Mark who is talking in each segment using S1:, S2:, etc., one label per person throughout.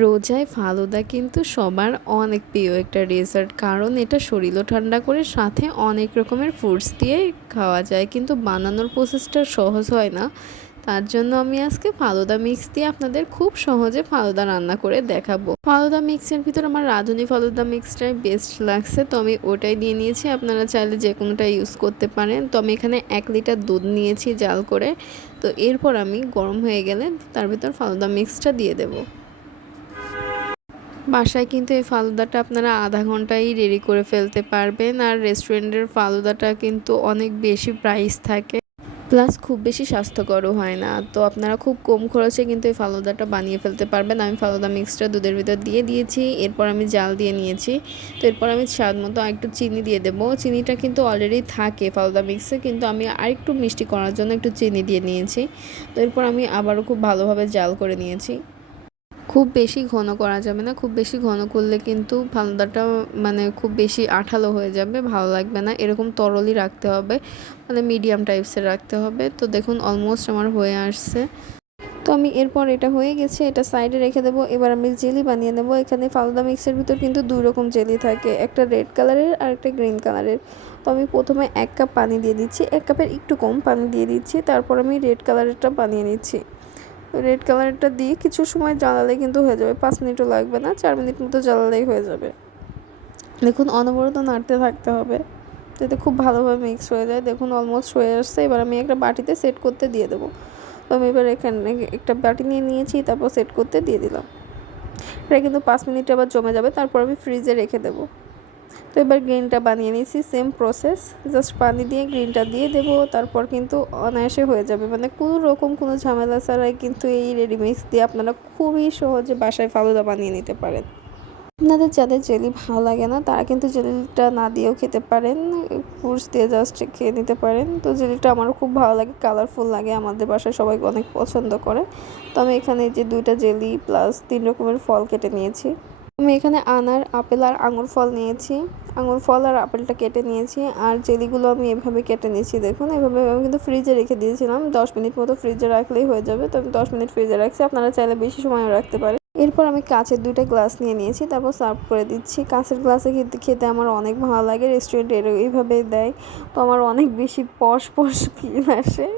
S1: রোজায় ফালুদা কিন্তু সবার অনেক প্রিয় একটা ডেজার্ট কারণ এটা শরীরও ঠান্ডা করে, সাথে অনেক রকমের ফ্রুটস দিয়ে খাওয়া যায়। কিন্তু বানানোর প্রসেসটা সহজ হয় না। তার জন্য আমি আজকে ফালুদা মিক্স দিয়ে আপনাদের খুব সহজে ফালুদা রান্না করে দেখাবো। ফালুদা মিক্সের ভিতর আমার রাঁধুনি ফালুদা মিক্সটাই বেস্ট লাগছে। তো আমি ওটাই দিয়ে নিয়েছি। আপনারা চাইলে যে কোনোটা ইউজ করতে পারেন। তো আমি এখানে এক লিটার দুধ নিয়েছি জাল করে। তো এরপর আমি গরম হয়ে গেলে তার ভিতর ফালুদা মিক্সটা দিয়ে দেবো। বাসায় কিন্তু এই ফালুদাটা আপনারা আধা ঘন্টাই রেডি করে ফেলতে পারবেন আর রেস্টুরেন্টের ফালুদাটা কিন্তু অনেক বেশি প্রাইস থাকে। প্লাস খুব বেশি স্বাস্থ্যকরও হয় না। তো আপনারা খুব কম খরচে কিন্তু এই ফালুদাটা বানিয়ে ফেলতে পারবেন। আমি ফালুদা মিক্সটা দুধের ভিতর দিয়ে দিয়েছি, এরপর আমি জাল দিয়ে নিয়েছি। তো এরপর আমি স্বাদ মতো একটু চিনি দিয়ে দেবো। চিনিটা কিন্তু অলরেডি থাকে ফালুদা মিক্সে কিন্তু আমি আরেকটু মিষ্টি করার জন্য একটু চিনি দিয়ে নিয়েছি। তো এরপর আমি আবারও খুব ভালোভাবে জাল করে নিয়েছি। খুব বেশি ঘন করা যাবে না, খুব বেশি ঘন করলে কিন্তু ফালুদাটা মানে খুব বেশি আঠালো হয়ে যাবে, ভালো লাগবে না। এরকম তরলই রাখতে হবে মানে মিডিয়াম টাইপসের রাখতে হবে। তো দেখুন অলমোস্ট আমার হয়ে আসছে। তো আমি এরপর এটা হয়ে গেছে, এটা সাইডে রেখে দেবো। এবার আমি জেলি বানিয়ে নেব। এখানে ফালুদা মিক্সের ভিতর কিন্তু দুই রকম জেলি থাকে, একটা রেড কালারের আর একটা গ্রিন কালারের তো আমি প্রথমে এক কাপ পানি দিয়ে দিচ্ছি, এক কাপের একটু কম পানি দিয়ে দিচ্ছি, তারপর আমি রেড কালারেরটা বানিয়ে নিচ্ছি। রেড কালারটা দিয়ে কিছু সময় জ্বালালে কিন্তু হয়ে যাবে। পাঁচ মিনিটও লাগবে না, চার মিনিট মতো জ্বালালেই হয়ে যাবে। দেখুন, অনবরত নাড়তে থাকতে হবে। যাতে খুব ভালোভাবে মিক্স হয়ে যায়। দেখুন অলমোস্ট হয়ে আসছে। এবার আমি একটা বাটিতে সেট করতে দিয়ে দেবো। তো আমি এবার এখানে একটা বাটি নিয়ে নিয়েছি, তারপর সেট করতে দিয়ে দিলাম। এটা কিন্তু পাঁচ মিনিট আবার জমে যাবে। তারপর আমি ফ্রিজে রেখে দেবো। তো এবার গ্রিনটা বানিয়ে নিয়েছি সেম প্রসেস জাস্ট পানি দিয়ে গ্রিনটা দিয়ে দেব, তারপর কিন্তু অনায়াসে হয়ে যাবে। মানে কোনো রকম কোনো ঝামেলা ছাড়াই কিন্তু এই রেডিমিক্স দিয়ে আপনারা খুবই সহজে বাসায় ফালুদা বানিয়ে নিতে পারেন। আপনাদের যাদের জেলি ভালো লাগে না, তারা কিন্তু জেলিটা না দিয়েও খেতে পারেন ফ্রুটস দিয়ে জাস্ট খেয়ে নিতে পারেন। তো জেলিটা আমারও খুব ভালো লাগে কালারফুল লাগে, আমাদের বাসায় সবাই অনেক পছন্দ করে। তো আমি এখানে যে দুইটা জেলি প্লাস তিন রকমের ফল কেটে নিয়েছি। আমি এখানে আনার আপেল আর আঙুর ফল নিয়েছি। আঙুর ফল আর আপেলটা কেটে নিয়েছি। আর জেলিগুলো আমি এভাবে কেটে নিয়েছি, দেখুন। এভাবে আমি কিন্তু ফ্রিজে রেখে দিয়েছিলাম। দশ মিনিট মতো ফ্রিজে রাখলেই হয়ে যাবে। তো আমি দশ মিনিট ফ্রিজে রাখছি। আপনারা চাইলে বেশি সময়ও রাখতে পারেন। এরপর আমি কাঁচের দুইটা গ্লাস নিয়ে নিয়েছি, তারপর সার্ভ করে দিচ্ছি। কাঁচের গ্লাসে খেতে খেতে আমার অনেক ভালো লাগে রেস্টুরেন্টে এইভাবে দেয়। তো আমার অনেক বেশি পশ পশ ফিল আসে।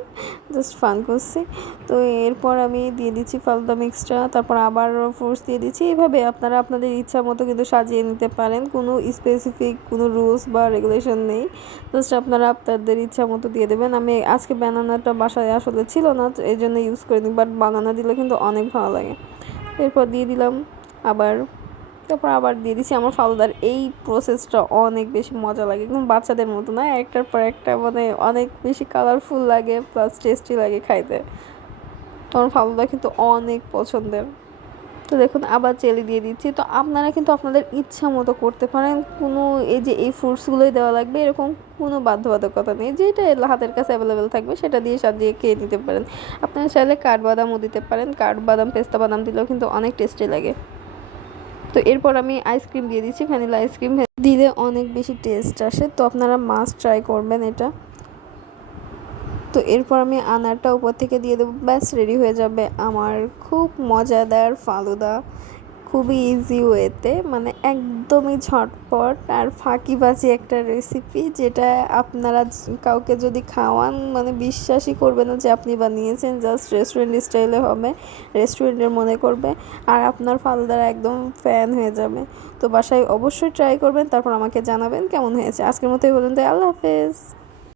S1: জাস্ট ফান করছি। তো এরপর আমি দিয়ে দিচ্ছি ফালুদা মিক্সটা তারপর আবার ফ্রুটস দিয়ে দিচ্ছি। এইভাবে আপনারা আপনাদের ইচ্ছা মতো কিন্তু সাজিয়ে নিতে পারেন। কোনো স্পেসিফিক কোনো রুলস বা রেগুলেশন নেই। জাস্ট আপনারা আপনাদের ইচ্ছা মতো দিয়ে দেবেন। আমি আজকে ব্যানানাটা বাসায় আসলে ছিল না এই জন্য ইউজ করিনি বাট বানানা দিলে কিন্তু অনেক ভালো লাগে। এরপর দিয়ে দিলাম আবার। তারপর আবার দিয়ে দিছি। আমার ফালুদার এই প্রসেসটা অনেক বেশি মজা লাগে। একদম বাচ্চাদের মতো না, একটার পর একটা মানে অনেক বেশি কালারফুল লাগে প্লাস টেস্টি লাগে খাইতে। তোমার ফালুদা কিন্তু অনেক পছন্দের। তো দেখুন, আবার চেলি দিয়ে দিচ্ছি। তো আপনারা কিন্তু আপনাদের ইচ্ছা মতো করতে পারেন। কোনো এই যে এই ফ্রুটসগুলোই দেওয়া লাগবে, এরকম কোনো বাধ্যবাধকতা নেই। যেটা হাতের কাছে অ্যাভেলেবেল থাকবে, সেটা দিয়ে সাজিয়ে খেয়ে নিতে পারেন। আপনারা চাইলে কাঠবাদামও দিতে পারেন। কাঠবাদাম, পেস্তা বাদাম দিলেও কিন্তু অনেক টেস্টি লাগে। তো এরপর আমি আইসক্রিম দিয়ে দিচ্ছি। ভ্যানিলা আইসক্রিম দিলে অনেক বেশি টেস্ট আসে। তো আপনারা মাস্ট ট্রাই করবেন এটা। তো এরপর আমি আনারটা উপর থেকে দিয়ে দেবো। ব্যাস রেডি হয়ে যাবে আমার খুব মজাদার ফালুদা। খুবই ইজি ওয়েতে মানে একদমই ঝটপট আর ফাঁকিবাজি একটা রেসিপি যেটা আপনারা কাউকে যদি খাওয়ান মানে বিশ্বাসই করবে না যে আপনি বানিয়েছেন জাস্ট রেস্টুরেন্ট স্টাইলে হবে রেস্টুরেন্টের মনে করবে আর আপনার ফালুদার একদম ফ্যান হয়ে যাবে। তো বাসায় অবশ্যই ট্রাই করবেন, তারপর আমাকে জানাবেন কেমন হয়েছে। আজকের মতো এই পর্যন্ত আল্লাহ হাফেজ।